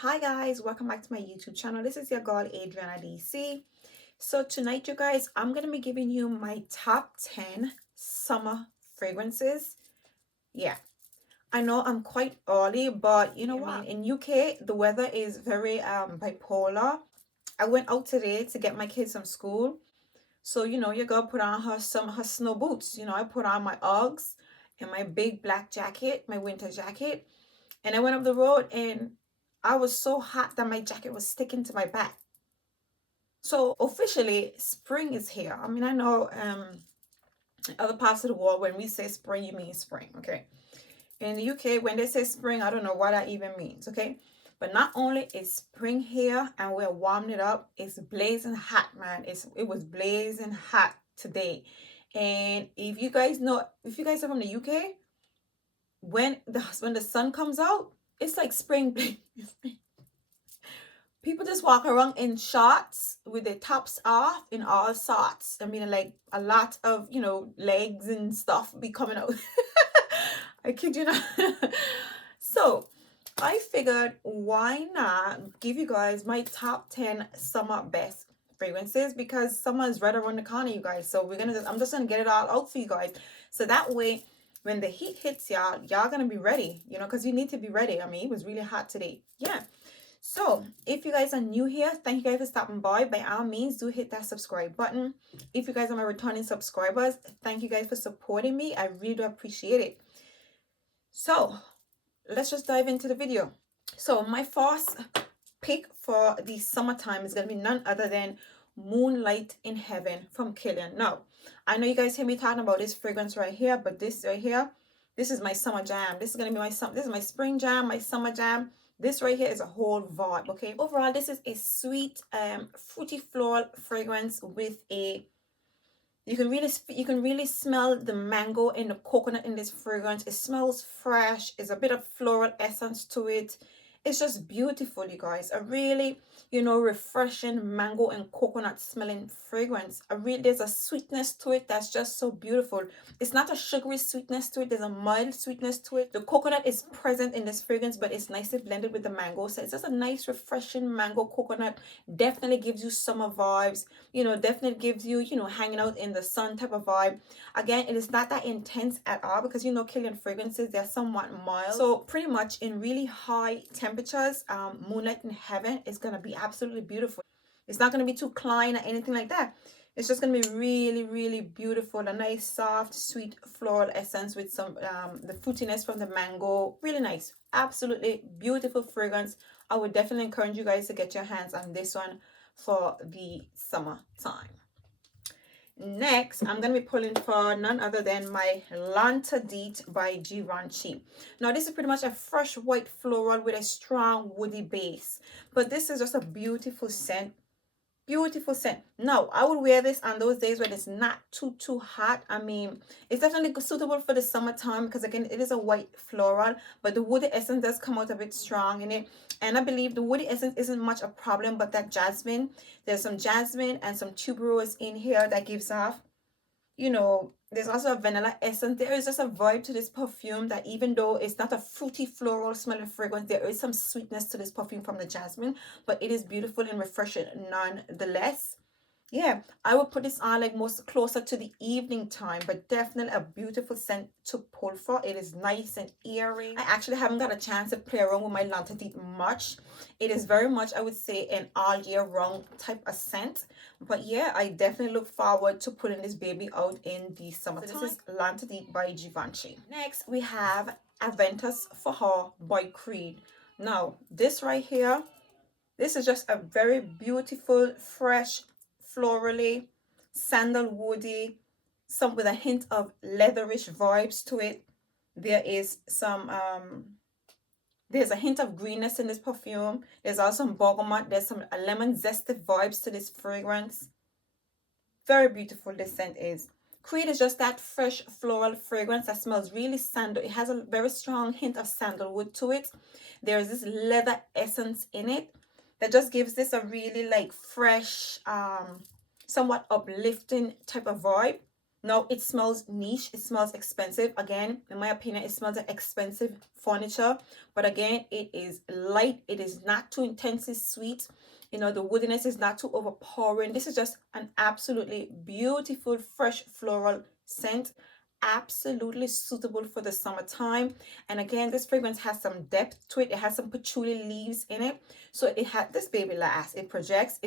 Hi guys, welcome back to my YouTube channel. This is your girl Adriana DC. So tonight, you guys, I'm gonna be giving you my top 10 summer fragrances. Yeah, I know I'm quite early, but you know what? In UK, the weather is very bipolar. I went out today to get my kids from school. So your girl put on her snow boots. I put on my Uggs and my big black jacket, my winter jacket. And I went up the road and I was so hot that my jacket was sticking to my back. So officially, spring is here. I mean, I know other parts of the world, when we say spring, you mean spring, okay? In the UK, when they say spring, I don't know what that even means, okay? But not only is spring here and we're warming it up, it's blazing hot, man. It was blazing hot today. And if you guys are from the UK, when the sun comes out, it's like spring. People just walk around in shorts with their tops off in all sorts. I mean, like a lot of, legs and stuff be coming out. I kid you not. So I figured, why not give you guys my top 10 summer best fragrances, because summer is right around the corner, you guys. So I'm just gonna get it all out for you guys. So that way, when the heat hits y'all gonna be ready, because you need to be ready. I mean, it was really hot today. Yeah. So if you guys are new here, thank you guys for stopping by. By all means, do hit that subscribe button. If you guys are my returning subscribers, thank you guys for supporting me. I really do appreciate it. So let's just dive into the video. So my first pick for the summertime is going to be none other than Moonlight in Heaven from Kilian. Now, I know you guys hear me talking about this fragrance right here, but this right here, this is my summer jam. This is going to be this is my spring jam, my summer jam. This right here is a whole vibe, okay? Overall, this is a sweet, fruity floral fragrance with a you can really smell the mango and the coconut in this fragrance. It smells fresh. It's a bit of floral essence to it. It's just beautiful, you guys. A really, refreshing mango and coconut smelling fragrance. There's a sweetness to it that's just so beautiful. It's not a sugary sweetness to it. There's a mild sweetness to it. The coconut is present in this fragrance, but it's nicely blended with the mango. So it's just a nice, refreshing mango coconut. Definitely gives you summer vibes. Definitely gives you, hanging out in the sun type of vibe. Again, it is not that intense at all, because Kilian fragrances, they're somewhat mild. So pretty much in really high temperatures, Moonlight in Heaven is gonna be absolutely beautiful. It's not gonna be too clean or anything like that. It's just gonna be really, really beautiful. A nice, soft, sweet floral essence with some the fruitiness from the mango. Really nice. Absolutely beautiful fragrance. I would definitely encourage you guys to get your hands on this one for the summertime. Next, I'm going to be pulling for none other than my Lantern by Givenchy. Now, this is pretty much a fresh white floral with a strong woody base. But this is just a beautiful scent. Beautiful scent. Now, I would wear this on those days when it's not too hot. I mean, it's definitely suitable for the summertime, because again, it is a white floral, but the woody essence does come out a bit strong in it. And I believe the woody essence isn't much a problem, but that jasmine, there's some jasmine and some tuberose in here that gives off, there's also a vanilla essence. There is just a vibe to this perfume that, even though it's not a fruity floral smelling fragrance, there is some sweetness to this perfume from the jasmine, but it is beautiful and refreshing nonetheless. Yeah, I would put this on like most closer to the evening time, but definitely a beautiful scent to pull for. It is nice and airy. I actually haven't got a chance to play around with my Lantern much. It is very much, I would say, an all year round type of scent. But yeah, I definitely look forward to putting this baby out in the summertime. So this is Lantern by Givenchy. Next, we have Aventus for Her by Creed. Now, this right here, this is just a very beautiful, fresh, florally, sandalwoody, some with a hint of leatherish vibes to it. There is there's a hint of greenness in this perfume. There's also some bergamot. There's some lemon zesty vibes to this fragrance. Very beautiful this scent is. Creed is just that fresh floral fragrance that smells really sandal. It has a very strong hint of sandalwood to it. There's this leather essence in it that just gives this a really like fresh, somewhat uplifting type of vibe. Now it smells niche, it smells expensive. Again, in my opinion, it smells like expensive furniture. But again, it is light, it is not too intensely sweet. You know, the woodiness is not too overpowering. This is just an absolutely beautiful, fresh floral scent. Absolutely suitable for the summertime. And again, this fragrance has some depth to it. It has some patchouli leaves in it. So it had this baby lasts. It projects,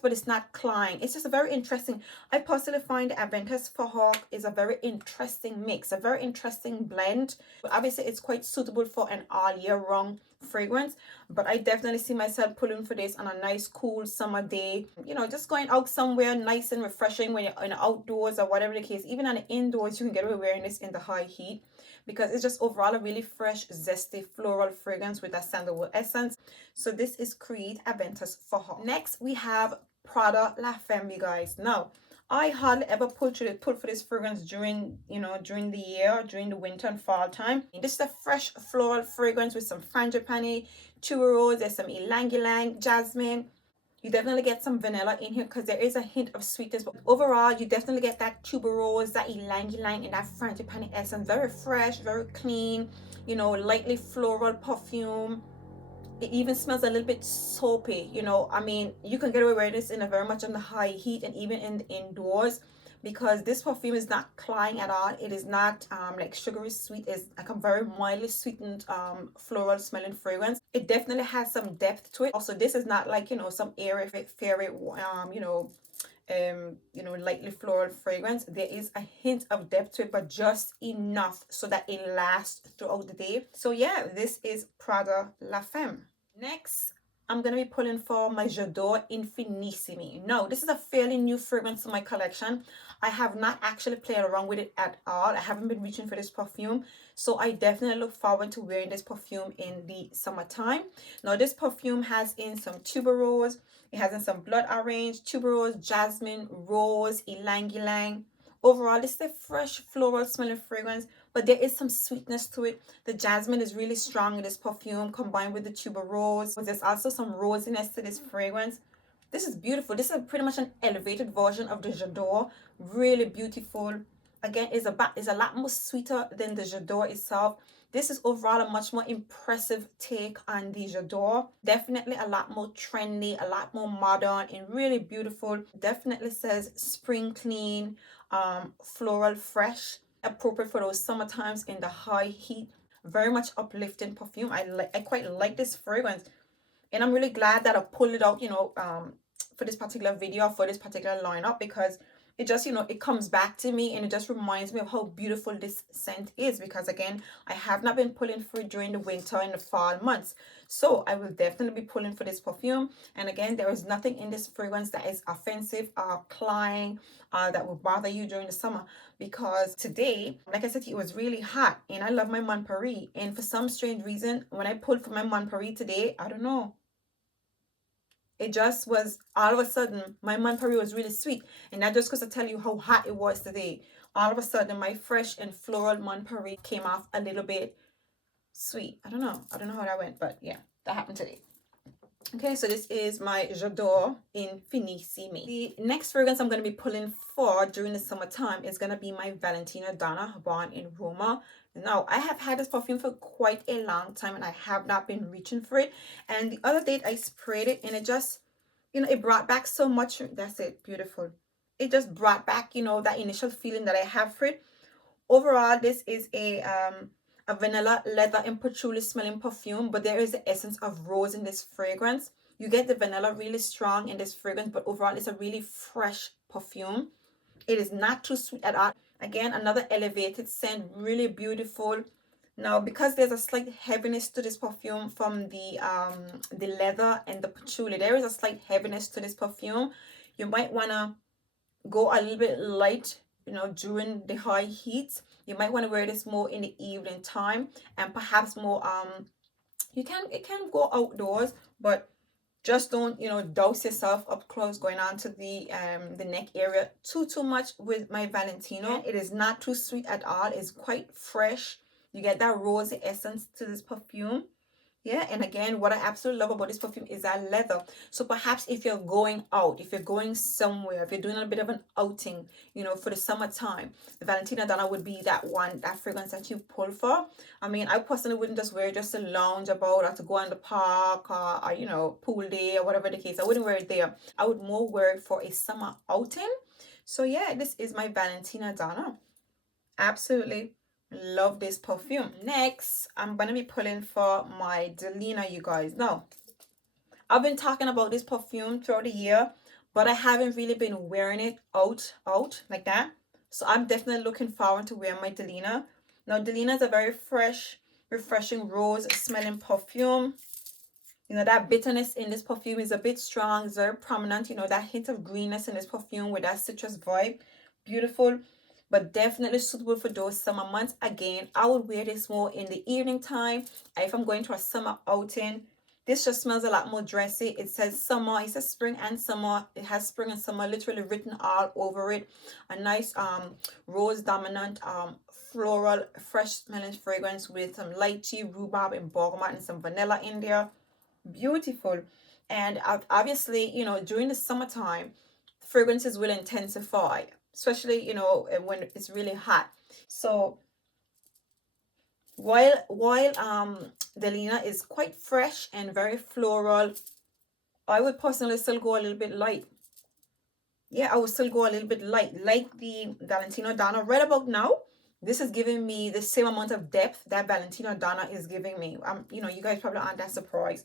but it's not clying. It's just a very interesting. I personally find the aventus for Hawk is a very interesting mix, a very interesting blend. But obviously, it's quite suitable for an all year round fragrance. But I definitely see myself pulling for this on a nice, cool summer day. You know, just going out somewhere nice and refreshing when you're in the outdoors or whatever the case. Even on the indoors, you can get away wearing this in the high heat, because it's just overall a really fresh, zesty floral fragrance with that sandalwood essence. So this is Creed Aventus for Her. Next, we have Prada La Femme, you guys. Now, I hardly ever put for this fragrance during, you know, during the year, during the winter and fall time. And this is a fresh floral fragrance with some frangipani, tuberose, there's some ylang ylang, jasmine. You definitely get some vanilla in here because there is a hint of sweetness. But overall, you definitely get that tuberose, that ylang ylang, and that frangipani essence. Very fresh, very clean, you know, lightly floral perfume. It even smells a little bit soapy, you know. I mean, you can get away with this in a very much on the high heat and even in the indoors, because this perfume is not cloying at all. It is not like sugary sweet. It's like a very mildly sweetened floral smelling fragrance. It definitely has some depth to it. Also, this is not like, you know, some airy fairy lightly floral fragrance. There is a hint of depth to it, but just enough so that it lasts throughout the day. So yeah, this is Prada La Femme. Next, I'm going to be pulling for my J'adore Infinissimi. Now, this is a fairly new fragrance to my collection. I have not actually played around with it at all. I haven't been reaching for this perfume. So I definitely look forward to wearing this perfume in the summertime. Now, this perfume has in some tuberose. It has in some blood orange, tuberose, jasmine, rose, ylang ylang. Overall, this is a fresh floral smelling fragrance, but there is some sweetness to it. The jasmine is really strong in this perfume combined with the tuberose. There's also some rosiness to this fragrance. This is beautiful. This is pretty much an elevated version of the J'adore. Really beautiful. Again, is a lot more sweeter than the J'adore itself. This is overall a much more impressive take on the J'adore. Definitely a lot more trendy, a lot more modern, and really beautiful. Definitely says spring clean, floral fresh, appropriate for those summer times in the high heat. Very much uplifting perfume. I quite like this fragrance, and I'm really glad that I pulled it out, you know, for this particular video, for this particular lineup, because it just, you know, it comes back to me and it just reminds me of how beautiful this scent is. Because again, I have not been pulling for it during the winter and the fall months, so I will definitely be pulling for this perfume. And again, there is nothing in this fragrance that is offensive or cloying, that will bother you during the summer. Because today, like I said, it was really hot and I love my Mon Paris, and for some strange reason, when I pulled for my Mon Paris today, I don't know, it just was all of a sudden my Mon Paris was really sweet. And that just goes to tell you how hot it was today. All of a sudden my fresh and floral Mon Paris came off a little bit sweet. I don't know how that went, but yeah, that happened today. Okay, so this is my J'adore Infinissimi. The next fragrance I'm going to be pulling for during the summertime is going to be my Valetino Donna, Born in Roma. Now, I have had this perfume for quite a long time and I have not been reaching for it. And the other day I sprayed it and it just, you know, it brought back so much. That's it, beautiful. It just brought back, you know, that initial feeling that I have for it. Overall, this is a vanilla, leather, and patchouli smelling perfume, but there is the essence of rose in this fragrance. You get the vanilla really strong in this fragrance, but overall it's a really fresh perfume. It is not too sweet at all. Again, another elevated scent, really beautiful. Now, because there's a slight heaviness to this perfume from the leather and the patchouli, there is a slight heaviness to this perfume. You might want to go a little bit light, you know, during the high heat. You might want to wear this more in the evening time, and perhaps more it can go outdoors, but just don't, you know, douse yourself up close going on to the neck area too much with my Valentino. It is not too sweet at all. It's quite fresh. You get that rosy essence to this perfume. Yeah, and again, what I absolutely love about this perfume is that leather. So perhaps if you're going out, if you're going somewhere, if you're doing a bit of an outing, for the summertime, the Valentina Donna would be that one, that fragrance that you pull for. I mean, I personally wouldn't just wear it just to lounge about or to go in the park or pool day or whatever the case. I wouldn't wear it there. I would more wear it for a summer outing. So yeah, this is my Valentina Donna. Absolutely love this perfume. Next, I'm gonna be pulling for my Delina, you guys. Now, I've been talking about this perfume throughout the year, but I haven't really been wearing it out like that. So I'm definitely looking forward to wearing my Delina. Now, Delina is a very fresh, refreshing rose smelling perfume. That bitterness in this perfume is a bit strong, it's very prominent. That hint of greenness in this perfume with that citrus vibe. Beautiful, but definitely suitable for those summer months. Again, I would wear this more in the evening time if I'm going to a summer outing. This just smells a lot more dressy. It says summer, it says spring and summer. It has spring and summer literally written all over it. A nice rose dominant floral fresh smelling fragrance with some lychee, rhubarb, and bergamot and some vanilla in there. Beautiful. And obviously, during the summertime, fragrances will intensify, especially when it's really hot. So while Delina is quite fresh and very floral, I would personally still go a little bit light. Yeah, I would still go a little bit light, like the Valentino Donna. Right about now, this is giving me the same amount of depth that Valentino Donna is giving me. You guys probably aren't that surprised.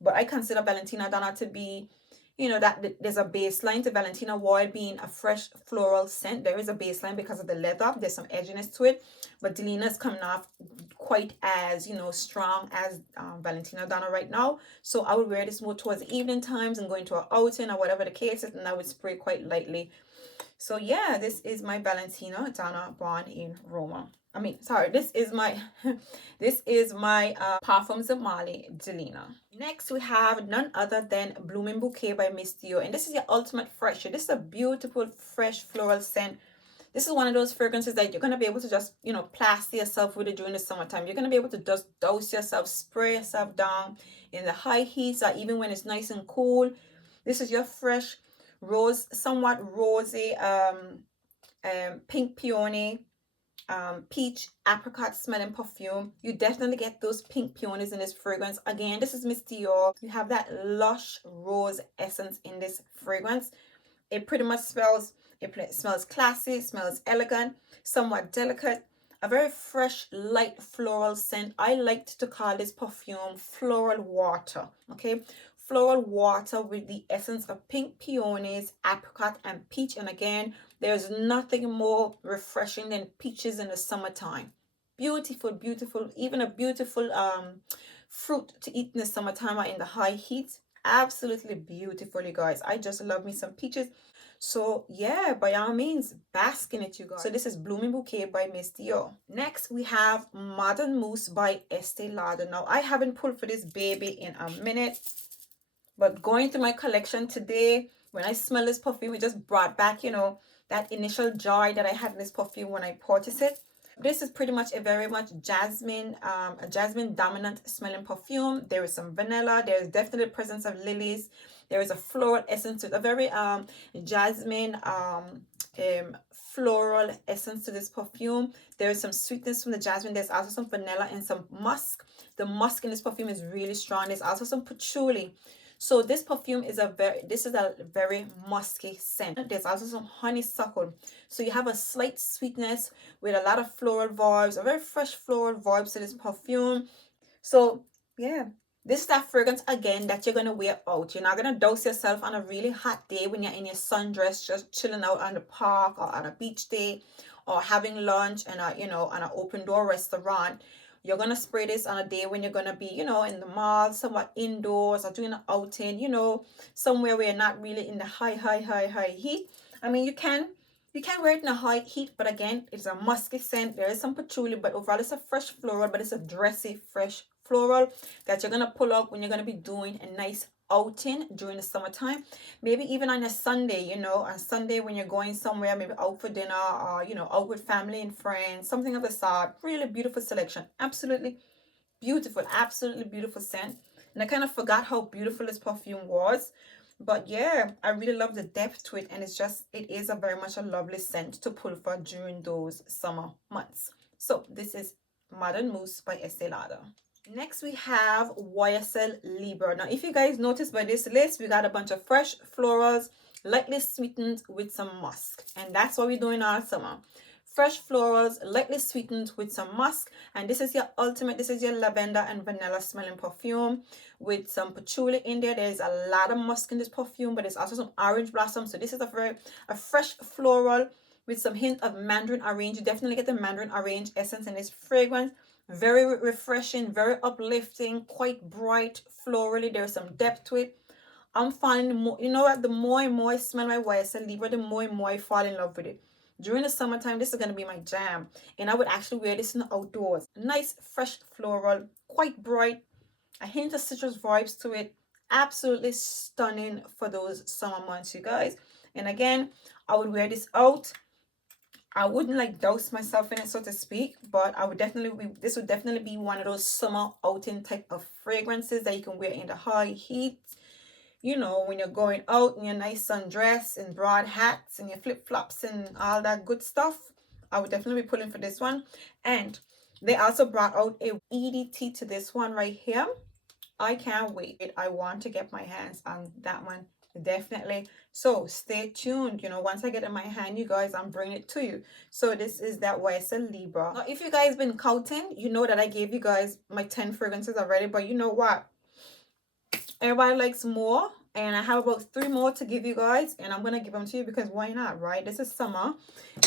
But I consider Valentina Donna to be, that there's a baseline to Valentina while being a fresh floral scent. There is a baseline because of the leather. There's some edginess to it. But Delina is coming off quite as, strong as Valentina Donna right now. So I would wear this more towards the evening times and going to an outing or whatever the case is. And I would spray quite lightly. So yeah, this is my Valentino Donna Born in Roma. This is my Parfums of Marley, Delina. Next, we have none other than Blooming Bouquet by Mistio. And this is your ultimate fresher. This is a beautiful, fresh floral scent. This is one of those fragrances that you're going to be able to just, plaster yourself with it during the summertime. You're going to be able to just douse yourself, spray yourself down in the high heats or even when it's nice and cool. This is your fresh, rose, somewhat rosy, pink peony, peach apricot smelling perfume. You definitely get those pink peonies in this fragrance. Again, this is Mistio. You have that lush rose essence in this fragrance. It pretty much smells classy, smells elegant, somewhat delicate, a very fresh light floral scent. I liked to call this perfume floral water. Okay, floral water with the essence of pink peonies, apricot, and peach. And again, there's nothing more refreshing than peaches in the summertime. Beautiful, beautiful, even a beautiful fruit to eat in the summertime or in the high heat. Absolutely beautiful, you guys. I just love me some peaches. So yeah, by all means, bask in it, you guys. So this is Blooming Bouquet by Mistio. Next, we have Modern Mousse by Estee Lauder. Now, I haven't pulled for this baby in a minute, but going through my collection today, when I smell this perfume, it just brought back, that initial joy that I had in this perfume when I purchased it. This is pretty much a very much jasmine, a jasmine dominant smelling perfume. There is some vanilla. There is definitely the presence of lilies. There is a floral essence to it, a very jasmine floral essence to this perfume. There is some sweetness from the jasmine. There's also some vanilla and some musk. The musk in this perfume is really strong. There's also some patchouli. So this perfume is a very musky scent. There's also some honeysuckle. So you have a slight sweetness with a lot of floral vibes, a very fresh floral vibes to this perfume. So yeah, this is that fragrance again that you're gonna wear out. You're not gonna douse yourself on a really hot day when you're in your sundress, just chilling out on the park or on a beach day, or having lunch in on an open door restaurant. You're gonna spray this on a day when you're gonna be, in the mall, somewhat indoors, or doing an outing, somewhere where you're not really in the high heat. I mean, you can wear it in a high heat, but again, it's a musky scent. There is some patchouli, but overall, it's a fresh floral, but it's a dressy, fresh floral that you're gonna pull out when you're gonna be doing a nice outing during the summertime. Maybe even on a Sunday, on Sunday when you're going somewhere, maybe out for dinner or out with family and friends, something of the sort. Really beautiful selection. Absolutely Beautiful, absolutely beautiful scent. And I kind of forgot how beautiful this perfume was. But yeah, I really love the depth to it. And it is a very much a lovely scent to pull for during those summer months. So this is Modern Mousse by Estee Lauder. Next, we have YSL Libra. Now, if you guys notice by this list, we got a bunch of fresh florals, lightly sweetened with some musk. And that's what we're doing all summer. Fresh florals, lightly sweetened with some musk. And this is your ultimate, this is your lavender and vanilla smelling perfume with some patchouli in there. There's a lot of musk in this perfume, but there's also some orange blossom. So this is a fresh floral with some hint of mandarin orange. You definitely get the mandarin orange essence in this fragrance. Very refreshing, very uplifting, quite bright, florally. There's some depth to it. I'm finding more, you know what, the more and more I smell my YSL Libra, the more and more I fall in love with it. During the summertime, this is going to be my jam. And I would actually wear this in the outdoors. Nice, fresh floral, quite bright. A hint of citrus vibes to it. Absolutely stunning for those summer months, you guys. And again, I would wear this out. I wouldn't like douse myself in it, so to speak, but I would definitely be, this would definitely be one of those summer outing type of fragrances that you can wear in the high heat. You know, when you're going out in your nice sundress and broad hats and your flip-flops and all that good stuff, I would definitely be pulling for this one. And they also brought out a EDT to this one right here. I can't wait. I want to get my hands on that one, definitely. So stay tuned. You know, once I get in my hand, you guys, I'm bringing it to you. So this is that YSL Libra. Now, if you guys been counting, you know that I gave you guys my 10 fragrances already. But you know what? Everybody likes more. And I have about 3 more to give you guys. And I'm going to give them to you because why not, right? This is summer.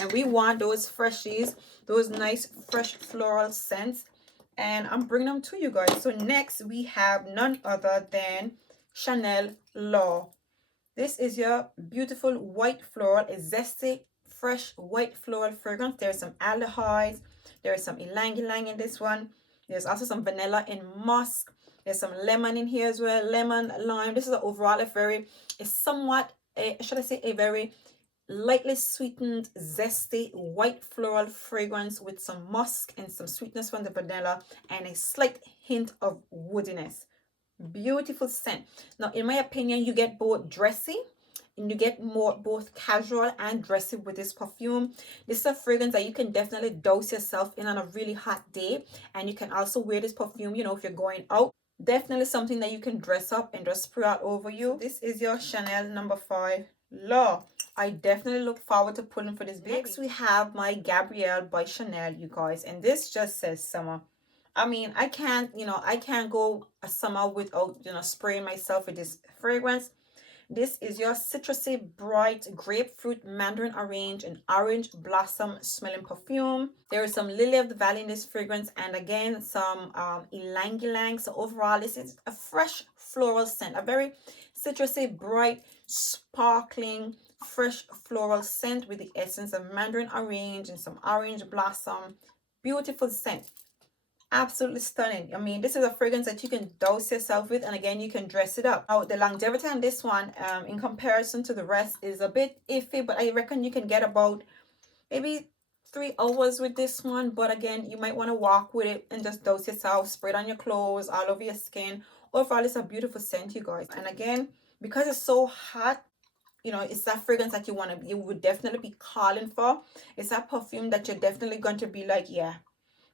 And we want those freshies, those nice fresh floral scents. And I'm bringing them to you guys. So next we have none other than Chanel Law. This is your beautiful white floral, a zesty, fresh white floral fragrance. There's some aldehydes. There's some ylang ylang in this one. There's also some vanilla and musk. There's some lemon in here as well. Lemon, lime. This is an overall should I say, a very lightly sweetened, zesty, white floral fragrance with some musk and some sweetness from the vanilla and a slight hint of woodiness. Beautiful scent. Now, in my opinion, you get both dressy and you get both casual and dressy with this perfume. This is a fragrance that you can definitely douse yourself in on a really hot day, and you can also wear this perfume, you know, if you're going out. Definitely something that you can dress up and just spray out over you. This is your Chanel number 5 Law. I definitely look forward to pulling for this baby. Next we have my Gabrielle by Chanel, you guys, and this just says summer. I mean, I can't go a summer without, you know, spraying myself with this fragrance. This is your citrusy, bright grapefruit, mandarin orange, and orange blossom smelling perfume. There is some lily of the valley in this fragrance, and again some ylang ylang. So overall, this is a fresh floral scent, a very citrusy, bright, sparkling, fresh floral scent with the essence of mandarin orange and some orange blossom. Beautiful scent. Absolutely stunning. I mean, this is a fragrance that you can douse yourself with, and again, you can dress it up. Now, the longevity on this one, in comparison to the rest, is a bit iffy, but I reckon you can get about maybe 3 hours with this one. But again, you might want to walk with it and just douse yourself, spray it on your clothes, all over your skin. Overall, it's a beautiful scent, you guys. And again, because it's so hot, you know, it's that fragrance that you would definitely be calling for. It's that perfume that you're definitely going to be like, yeah,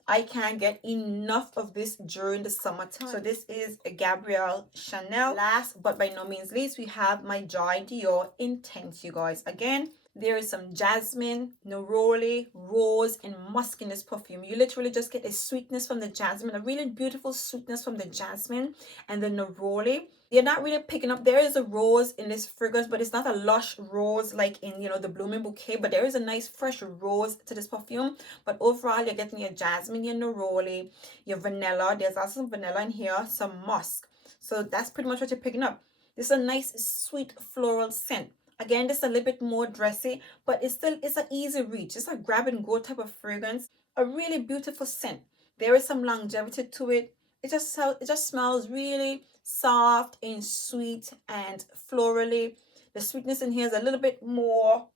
I can't get enough of this during the summertime. So this is a Gabrielle Chanel. Last but by no means least, we have my Joy Dior Intense, you guys. Again, there is some jasmine, neroli, rose, and musk in this perfume. You literally just get a sweetness from the jasmine, a really beautiful sweetness from the jasmine and the neroli. They're not really picking up. There is a rose in this fragrance, but it's not a lush rose like in, you know, the blooming bouquet. But there is a nice fresh rose to this perfume. But overall, you're getting your jasmine, your neroli, your vanilla. There's also some vanilla in here, some musk. So that's pretty much what you're picking up. This is a nice, sweet floral scent. Again, this is a little bit more dressy, but it's an easy reach. It's a grab and go type of fragrance. A really beautiful scent. There is some longevity to it. It just smells really soft and sweet and florally. The sweetness in here is a little bit more,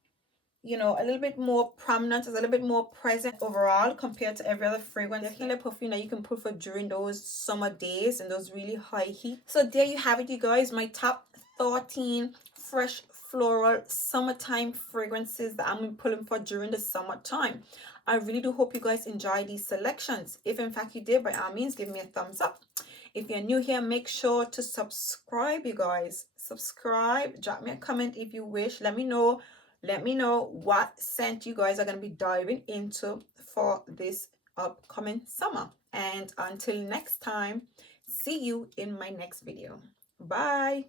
you know, a little bit more prominent, it's a little bit more present overall compared to every other fragrance. Definitely a perfume that you can put for during those summer days and those really high heat. So there you have it, you guys, my top 13 fresh floral summertime fragrances that I'm pulling for during the summertime. I really do hope you guys enjoy these selections. If in fact you did, by all means, give me a thumbs up. If you're new here, make sure to subscribe, you guys. Subscribe, drop me a comment if you wish. Let me know what scent you guys are going to be diving into for this upcoming summer. And until next time, see you in my next video. Bye.